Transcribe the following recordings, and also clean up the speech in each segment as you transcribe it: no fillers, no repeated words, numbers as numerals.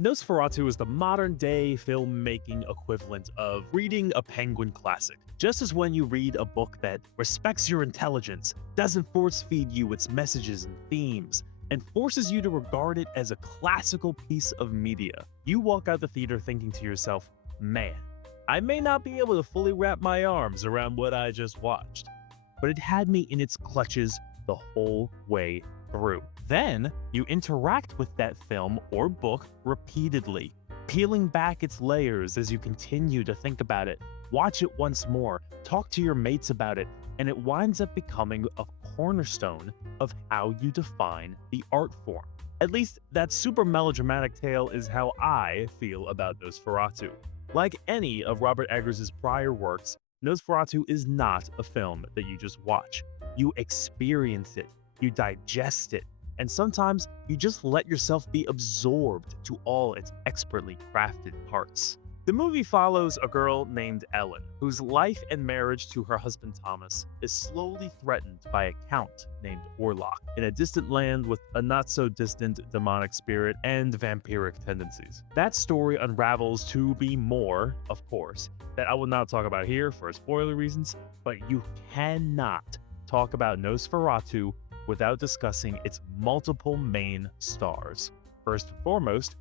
Nosferatu is the modern-day filmmaking equivalent of reading a Penguin classic. Just as when you read a book that respects your intelligence, doesn't force-feed you its messages and themes, and forces you to regard it as a classical piece of media, you walk out the theater thinking to yourself, man, I may not be able to fully wrap my arms around what I just watched, but it had me in its clutches the whole way through. Then, you interact with that film or book repeatedly, peeling back its layers as you continue to think about it, watch it once more, talk to your mates about it, and it winds up becoming a cornerstone of how you define the art form. At least that super melodramatic tale is how I feel about Nosferatu. Like any of Robert Eggers' prior works, Nosferatu is not a film that you just watch. You experience it, you digest it, and sometimes you just let yourself be absorbed to all its expertly crafted parts. The movie follows a girl named Ellen, whose life and marriage to her husband Thomas is slowly threatened by a count named Orlok in a distant land with a not-so-distant demonic spirit and vampiric tendencies. That story unravels to be more, of course, that I will not talk about here for spoiler reasons, but you cannot talk about Nosferatu without discussing its multiple main stars. First and foremost,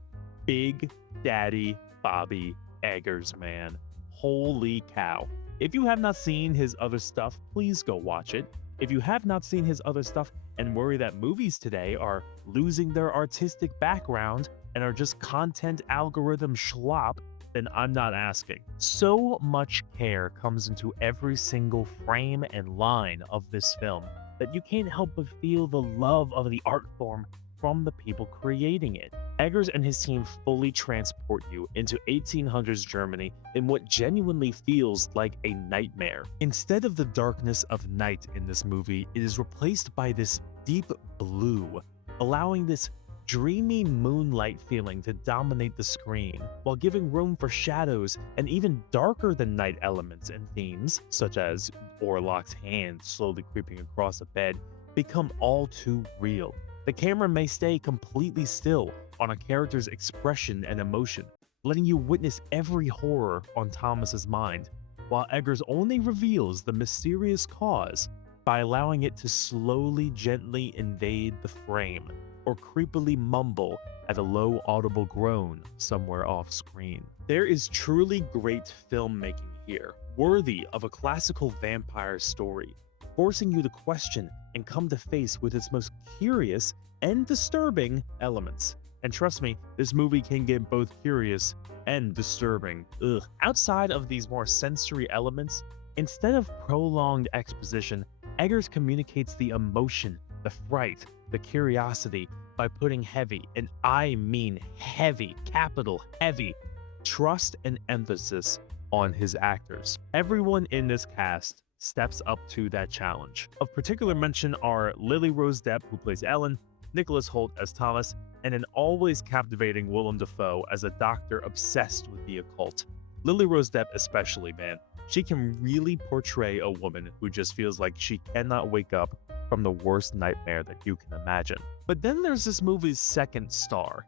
Big Daddy Bobby Eggers, man. Holy cow. If you have not seen his other stuff, please go watch it. If you have not seen his other stuff and worry that movies today are losing their artistic background and are just content algorithm schlop, then I'm not asking. So much care comes into every single frame and line of this film that you can't help but feel the love of the art form from the people creating it. Eggers and his team fully transport you into 1800s Germany in what genuinely feels like a nightmare. Instead of the darkness of night in this movie, it is replaced by this deep blue, allowing this dreamy moonlight feeling to dominate the screen, while giving room for shadows and even darker than night elements and themes, such as Orlok's hand slowly creeping across a bed, become all too real. The camera may stay completely still on a character's expression and emotion, letting you witness every horror on Thomas's mind, while Eggers only reveals the mysterious cause by allowing it to slowly, gently invade the frame, or creepily mumble at a low audible groan somewhere off screen. There is truly great filmmaking here, worthy of a classical vampire story, forcing you to question and come to face with its most curious and disturbing elements. And trust me, this movie can get both curious and disturbing. Ugh. Outside of these more sensory elements, instead of prolonged exposition, Eggers communicates the emotion, the fright, the curiosity by putting heavy, and I mean heavy, capital heavy, trust and emphasis on his actors. Everyone in this cast steps up to that challenge. Of particular mention are Lily Rose Depp, who plays Ellen, Nicholas Hoult as Thomas, and an always captivating Willem Dafoe as a doctor obsessed with the occult. Lily Rose Depp especially, man. She can really portray a woman who just feels like she cannot wake up from the worst nightmare that you can imagine. But then there's this movie's second star,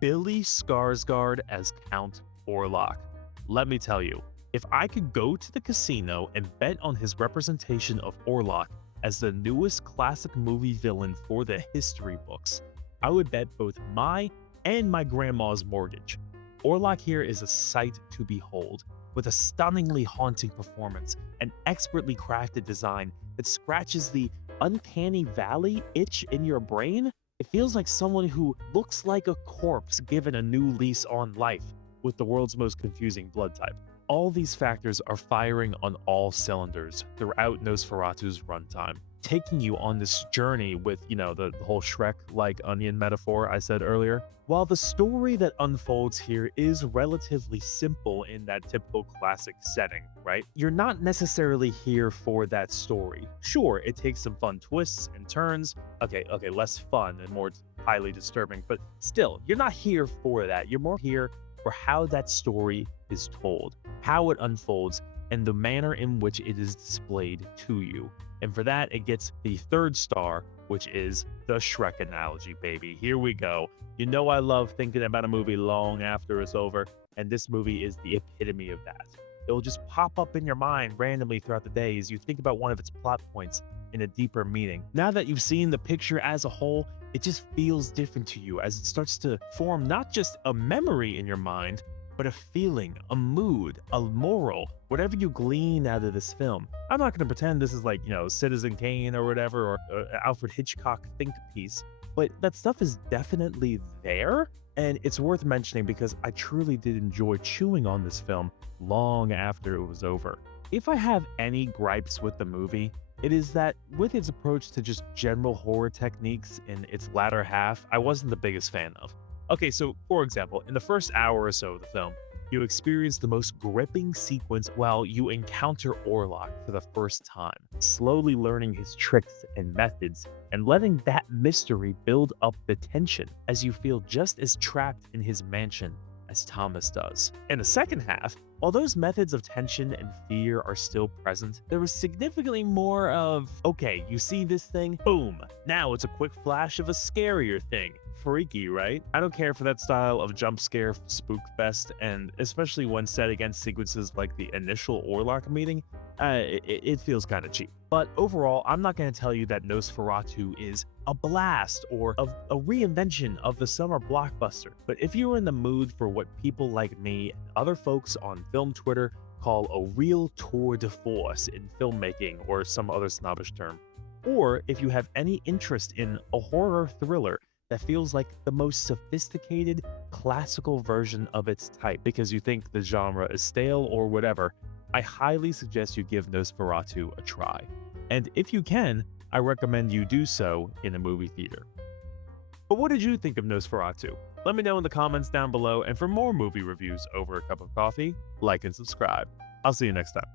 Billy Skarsgård as Count Orlok. Let me tell you, if I could go to the casino and bet on his representation of Orlok as the newest classic movie villain for the history books, I would bet both my and my grandma's mortgage. Orlok here is a sight to behold, with a stunningly haunting performance and expertly crafted design that scratches the uncanny valley itch in your brain. It feels like someone who looks like a corpse given a new lease on life with the world's most confusing blood type. All these factors are firing on all cylinders throughout Nosferatu's runtime, taking you on this journey with, the whole Shrek-like onion metaphor I said earlier. While the story that unfolds here is relatively simple in that typical classic setting, right? You're not necessarily here for that story. Sure, it takes some fun twists and turns. Okay, less fun and more highly disturbing, but still, you're not here for that. You're more here for how that story is told, how it unfolds, and the manner in which it is displayed to you. And for that, it gets the 3rd star, which is the Shrek analogy, baby. Here we go. You know I love thinking about a movie long after it's over, and this movie is the epitome of that. It will just pop up in your mind randomly throughout the day as you think about one of its plot points in a deeper meaning. Now that you've seen the picture as a whole, it just feels different to you as it starts to form not just a memory in your mind, but a feeling, a mood, a moral, whatever you glean out of this film. I'm not going to pretend this is like, Citizen Kane or whatever, or Alfred Hitchcock think piece, but that stuff is definitely there. And it's worth mentioning because I truly did enjoy chewing on this film long after it was over. If I have any gripes with the movie, it is that with its approach to just general horror techniques in its latter half, I wasn't the biggest fan of. Okay, so for example, in the first hour or so of the film, you experience the most gripping sequence while you encounter Orlok for the first time, slowly learning his tricks and methods and letting that mystery build up the tension as you feel just as trapped in his mansion as Thomas does. In the second half, while those methods of tension and fear are still present, there was significantly more of, okay, you see this thing, boom, now it's a quick flash of a scarier thing. Freaky, right? I don't care for that style of jump scare spook fest, and especially when set against sequences like the initial Orlok meeting, it feels kind of cheap. But overall, I'm not going to tell you that Nosferatu is a blast or a reinvention of the summer blockbuster. But if you're in the mood for what people like me and other folks on film Twitter call a real tour de force in filmmaking or some other snobbish term, or if you have any interest in a horror thriller that feels like the most sophisticated, classical version of its type because you think the genre is stale or whatever, I highly suggest you give Nosferatu a try. And if you can, I recommend you do so in a movie theater. But what did you think of Nosferatu? Let me know in the comments down below, and for more movie reviews over a cup of coffee, like and subscribe. I'll see you next time.